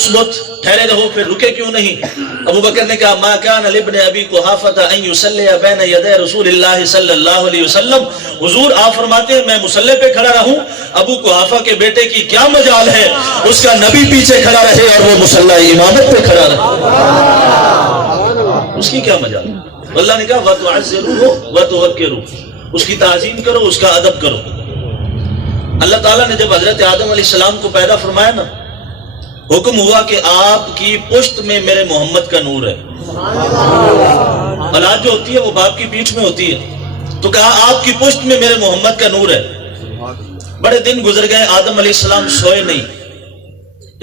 مثبت ٹھہرے رہو، پھر رکے کیوں نہیں؟ ابو بکر نے کہا ما کان لابن ابی قحافہ ان یصلی بین یدی رسول اللہ صلی اللہ علیہ وسلم، حضور آپ فرماتے ہیں میں مصلی پہ کھڑا رہوں، ابو قحافہ کے بیٹے کی کیا مجال ہے اس کا نبی پیچھے کھڑا رہے اور وہ مصلی امامت پہ کھڑا رہے، اس کی کیا مجال؟ اللہ نے کہا وَتُعَزِّرُوهُ وَتُوَقِّرُوهُ، اس کی تعظیم کرو، اس کا ادب کرو۔ اللہ تعالیٰ نے جب حضرت آدم علیہ السلام کو پیدا فرمایا نا، حکم ہوا کہ آپ کی پشت میں میرے محمد کا نور ہے۔ اولاد جو ہوتی ہے وہ باپ کی پیٹھ میں ہوتی ہے، تو کہا آپ کی پشت میں میرے محمد کا نور ہے۔ بڑے دن گزر گئے، آدم علیہ السلام سوئے نہیں۔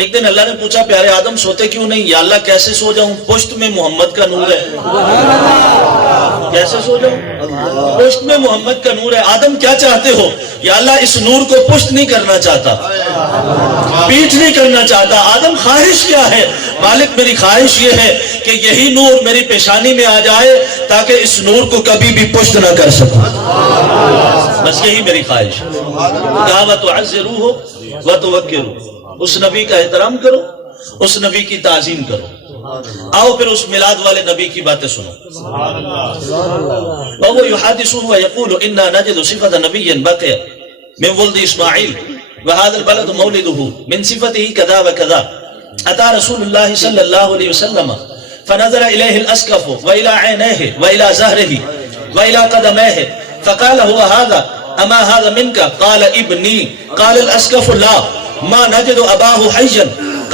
ایک دن اللہ نے پوچھا پیارے آدم سوتے کیوں نہیں؟ یا اللہ کیسے سو جاؤں، پشت میں محمد کا نور ہے، کیسے سو جاؤں، پشت میں محمد کا نور ہے۔ آدم کیا چاہتے ہو؟ یا اللہ اس نور کو پشت نہیں کرنا چاہتا، پیٹھ نہیں کرنا چاہتا۔ آدم خواہش کیا ہے؟ مالک میری خواہش یہ ہے کہ یہی نور میری پیشانی میں آ جائے تاکہ اس نور کو کبھی بھی پشت نہ کر سکوں، بس یہی میری خواہش ہے۔ کہا وَتُعَزِّرُوهُ وَتُوَقِّرُوهُ، اس نبی کا احترام کرو، اس نبی کی تعظیم کرو۔ آؤ پھر اس میلاد والے نبی کی باتیں سنو۔ وَهُوَ يُحَادِثُهُ وَيَقُولُ إِنَّا نَجِدُ صِفَةَ نَبِيٍّ بَقِيَ مِنْ وَلْدِ إِسْمَاعِيلَ وَهَذَا الْبَلَدُ مَوْلِدُهُ مِنْ صِفَتِهِ كَذَا وَكَذَا أَتَى رسول الله صلى الله عليه وسلم فنظر إليه الأسقف وإلى عينيه وإلى زهره وإلى قدميه فقال هو هذا أما هذا منك؟ قال ابني. قال الأسقف لا ما نجد أباه حيا.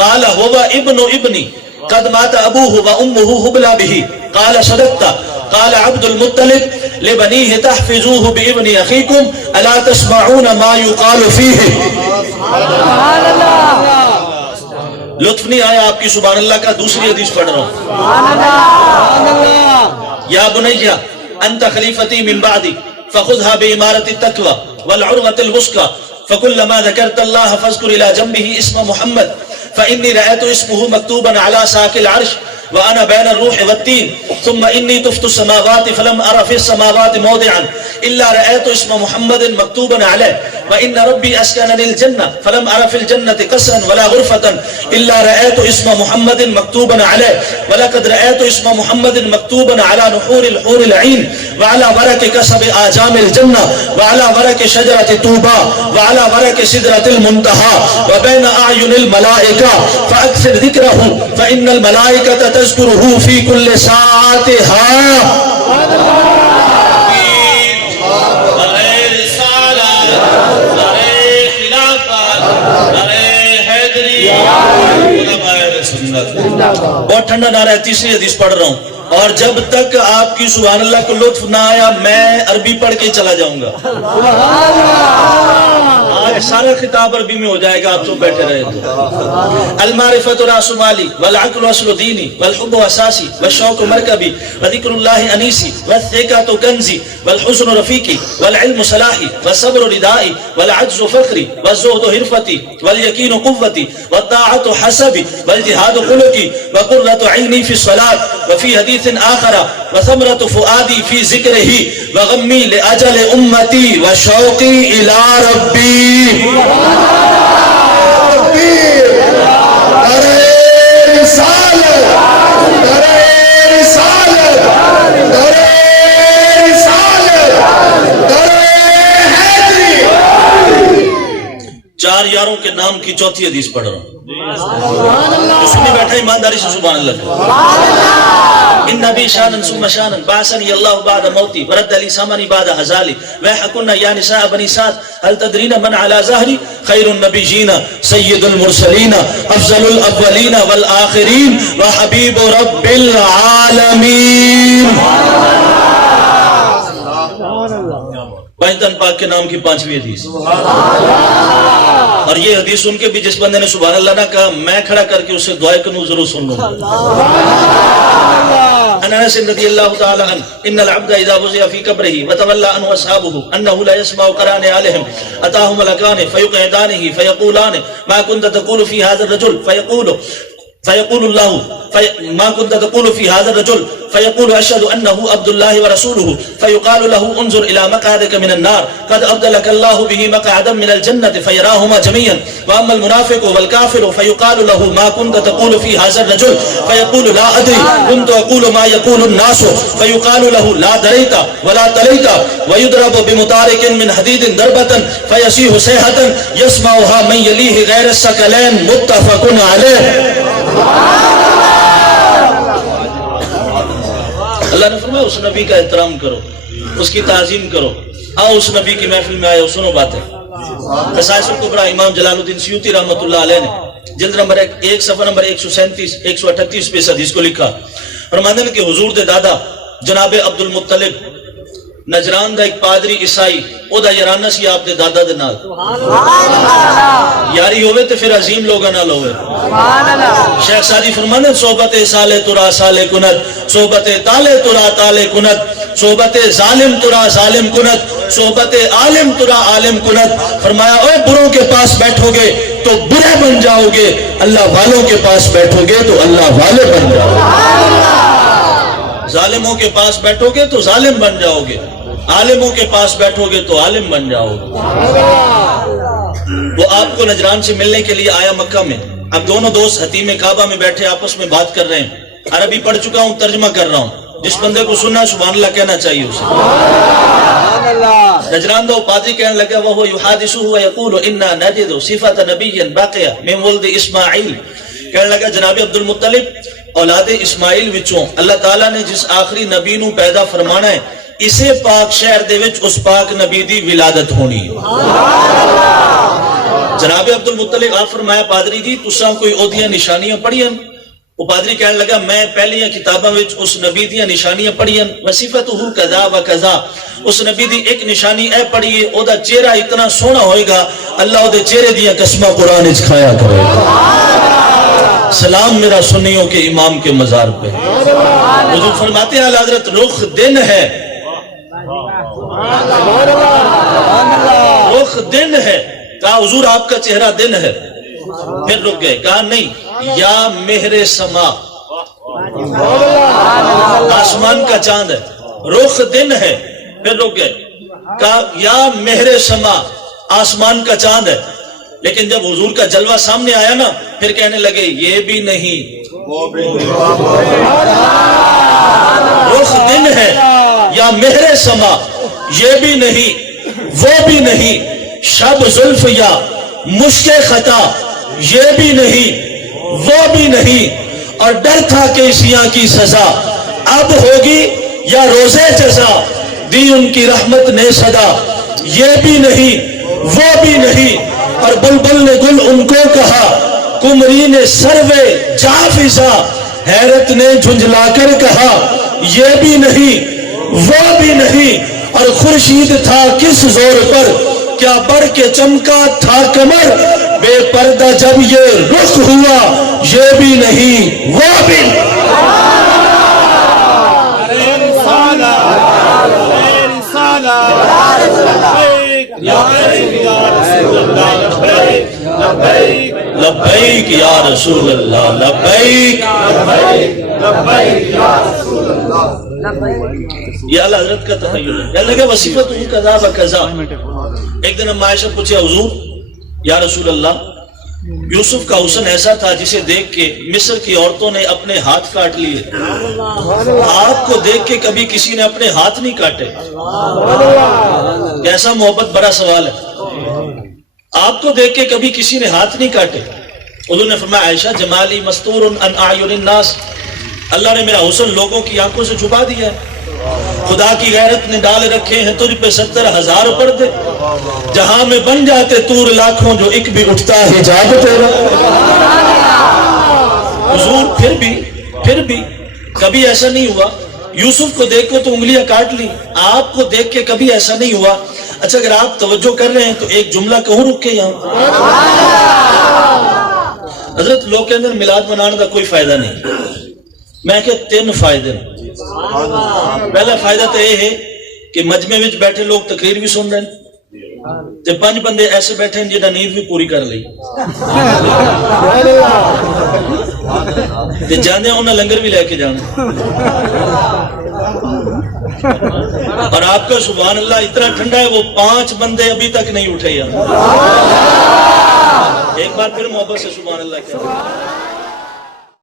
قال هو ابن ابني قد مات أبوه وأمه هبلا به. قال صدقت. قال عبد المطلب لبنيه تحفظوه بابن أخيكم ألا تسمعون ما يقال فيه. سبحان اللہ، لطف نہیں آیا آپ کی سبحان اللہ کا؟ دوسری حدیث پڑھ رہا ہوں۔ یا بنی انت خلیفتی من بعدی فخذها بإمارة التقوى والعروة الوثقى فكلما ذكرت الله فاذكر إلى جنبه اسم محمد فإني رأيت اسمه مكتوبا على ساق العرش وأنا بين الروح والتين ثم إني طفت السماوات فلم أرى في السماوات موضعا إلا رأيت اسم محمد مكتوبا عليه وإن ربي أسكنني الجنة فلم أرى في الجنة قصرا ولا غرفة إلا رأيت اسم محمد مكتوبا عليه ولقد رأيت اسم محمد مكتوبا على نحور الحور العين وعلى ورق كسب آجام الجنة وعلى ورق شجرة طوبى وعلى ورق سدرة المنتهى وبين أعين الملائكة فأكثر ذكره فإن الملائكة تذكره في كل ساعتها۔ بہت ٹھنڈا نعرہ ہے، تیسری حدیث پڑھ رہا ہوں، اور جب تک آپ کی سبحان اللہ کو لطف نہ آیا میں عربی پڑھ کے چلا جاؤں گا۔ آج سارا خطاب عربی میں ہو جائے گا، آپ تو بیٹھے رہے تو۔ المعرفۃ راس مالی والعقل اصل دینی والحب اساسی والشوق مرکبی وذکر اللہ انیسی والثقۃ کنزی والحسن رفیقی والعلم صلاحی والصبر ردائی والعجز فخری والزہد حرفتی والیقین قوتی والطاعۃ حسبی والجہاد خلقی وقرۃ عینی فی الصلاۃ وفی حدیث آخر وثمرۃ فؤادی فی ذکرہ وغمی لأجل امتی وشوقی الی ربی۔ چار یاروں کے نام کی چوتھی حدیث پڑھ رہا ہوں، جو سنی بیٹھا ایمانداری سے سبحان اللہ۔ ان نبی شانا ثم شانا بعثني الله بعد موتي ورد لي ثمني بعد هزالي ويحكن يا نساء بني سعد هل تدرين من على ظهري خير النبيين سيد المرسلين افضل الاولين والاخرين وحبيب رب العالمين۔ پنجتن پاک کے نام کی پانچویں حدیث، اور یہ حدیث سن کے بھی جس بندے نے سبحان اللہ نہ کہا میں کھڑا کر کے اسے دعائے کنو ضرور سن لوں۔ انس رضی اللہ تعالی عنہ ان العبد اذا وضع في قبره وتولى عنه اصحابه انه لا يسمع قران عليهم اتاهم ملكان فيقعدانه فيقولان ما كنت تقول في هذا الرجل فيقول فيقول الله ما كنت تقول في هذا الرجل فيقول أشهد أنه عبد الله ورسوله فيقال له انظر إلى مقعدك من النار قد أبدلك الله به مقعدا من الجنة فيراهما جميعا. وأما المنافق والكافر فيقال له ما كنت تقول في هذا الرجل فيقول لا أدري كنت أقول ما يقول الناس فيقال له لا دريت ولا تليت ويضرب بمطارق من حديد ضربة فيصيح صيحة يسمعها من يليه غير الثقلين متفق عليه. اللہ نے فرمایا اس نبی کا احترام کرو، اس کی تعظیم کرو. آؤ اس نبی کی محفل میں آئے ہو، سنو باتیں. خصائص الکبریٰ امام جلال الدین سیوطی رحمۃ اللہ علیہ نے جلد نمبر 1 صفحہ نمبر 137 138 پہ اس حدیث کو لکھا. فرماتے ہیں کہ حضور دے دادا جناب عبد المطلب نجران دا ایک پادری عیسائی او دا یارانہ سی آپ دے دادا دے نال. یاری ہوئے تے پھر عظیم لوگاں نال ہوئے. شیخ سعدی فرمانے صحبت سالے ترا سالے کنت صحبت تالے ترا تالے کنت صحبت ظالم ترا ظالم کنت صحبت عالم ترا عالم کنت. فرمایا اے بروں کے پاس بیٹھو گے تو برے بن جاؤ گے، اللہ والوں کے پاس بیٹھو گے تو اللہ والے بن جاؤ گے. ظالموں کے پاس بیٹھو گے تو ظالم بن جاؤ گے، عالموں کے پاس بیٹھو گے تو عالم بن جاؤ گے. وہ آپ کو نجران سے ملنے کے لیے آیا مکہ میں. اب دونوں دوست حتیم کعبہ میں بیٹھے آپس میں بات کر رہے ہیں. عربی پڑھ چکا ہوں، ترجمہ کر رہا ہوں. جس بندے کو سننا سبحان اللہ کہنا چاہیے اسے. نجران دو پادری کہنے لگا وہ یحادثہ ویقول انا نجد صفت نبی باقیہ من ولد اسماعیل. کہنے لگا جناب عبد المطلب اولاد اسماعیل وچوں اللہ تعالیٰ نے جس آخری نبی نو پیدا فرمانا ہے اسے پاک شہر دے وچ اس پاک نبی دی ولادت ہونی ہے. جناب عبد المطلب آپ فرمایا پادری جی تساں کوئی اودیاں نشانیاں پڑھیاں؟ وہ پادری کہنے لگا میں پہلیاں کتاباں وچ اس نبی دیاں نشانیاں پڑھیاں. وصفتہ کذا و کذا، اس نبی دی ایک نشانی اے پڑھیے او دا چہرہ اتنا سونا ہوئے گا اللہ او دے چہرے دیاں قسمہ قرآن وچ کھایا کرے گا. سلام میرا سنیوں کے امام کے مزار پہ. حضور فرماتے ہیں اعلیٰ حضرت رخ دن ہے، رخ دن ہے. کہا حضور آپ کا چہرہ دن ہے. پھر رک گئے. کہا نہیں، یا مہر سما، آسمان کا چاند ہے. رخ دن ہے. پھر رک گئے. کہا یا مہر سما، آسمان کا چاند ہے. لیکن جب حضور کا جلوہ سامنے آیا نا پھر کہنے لگے یہ بھی نہیں، رخ دن ہے یا مہر سما، یہ بھی نہیں وہ بھی نہیں، شب زلف یا مشک خطا، یہ بھی نہیں وہ بھی نہیں. اور ڈر تھا کہ سیاں کی سزا اب ہوگی یا روزے جزا، دی ان کی رحمت نے صدا، یہ بھی نہیں وہ بھی نہیں. اور بلبل نے گل ان کو کہا، کمری نے سروے جافزا، حیرت نے جھنجلا کر کہا یہ بھی نہیں وہ بھی نہیں. اور خورشید تھا کس زور پر کیا بڑھ کے چمکا تھا کمر، بے پردہ جب یہ رخ ہوا یہ بھی نہیں وہ بھی نہیں. لبیک یا رسول اللہ، لبیک. یہ اللہ حضرت کا تخیل ہے. کہنے لگا وصیفت کذا و کذا. ایک دن اما عائشہ پوچھے حضور یا رسول اللہ یوسف کا حسن ایسا تھا جسے دیکھ کے مصر کی عورتوں نے اپنے ہاتھ کاٹ لیے، آپ کو دیکھ کے کبھی کسی نے اپنے ہاتھ نہیں کاٹے. کیسا محبت بڑا سوال ہے. آپ کو دیکھ کے کبھی کسی نے ہاتھ نہیں کاٹے. حضور نے فرمایا عائشہ جمالی مستور عن اعین الناس، اللہ نے میرا حسن لوگوں کی آنکھوں سے چھپا دیا ہے. خدا کی غیرت نے ڈال رکھے ہیں تجھ پہ 70,000 پردے، جہاں میں بن جاتے طور لاکھوں جو ایک بھی اٹھتا حجاب تیرا. حضور پھر بھی کبھی ایسا نہیں ہوا یوسف کو دیکھ کو تو انگلیاں کاٹ لی، آپ کو دیکھ کے کبھی ایسا نہیں ہوا. اچھا اگر آپ توجہ کر رہے ہیں تو ایک جملہ کہوں رک کے یہاں. حضرت لوگ کے اندر میلاد منانے کا کوئی فائدہ نہیں. میں کہ 3 فائدے. پہلا فائدہ تو یہ ہے کہ مجمع وچ بیٹھے لوگ تقریر بھی سن رہے ہیں تے 5 بندے ایسے بیٹھے ہیں جنہاں نیند بھی پوری کر لی. تے جانے انہیں لنگر بھی لے کے جانا، اور آپ کا سبحان اللہ اتنا ٹھنڈا ہے وہ 5 بندے ابھی تک نہیں اٹھے یار. ایک بار پھر محبت سے سبحان اللہ کیا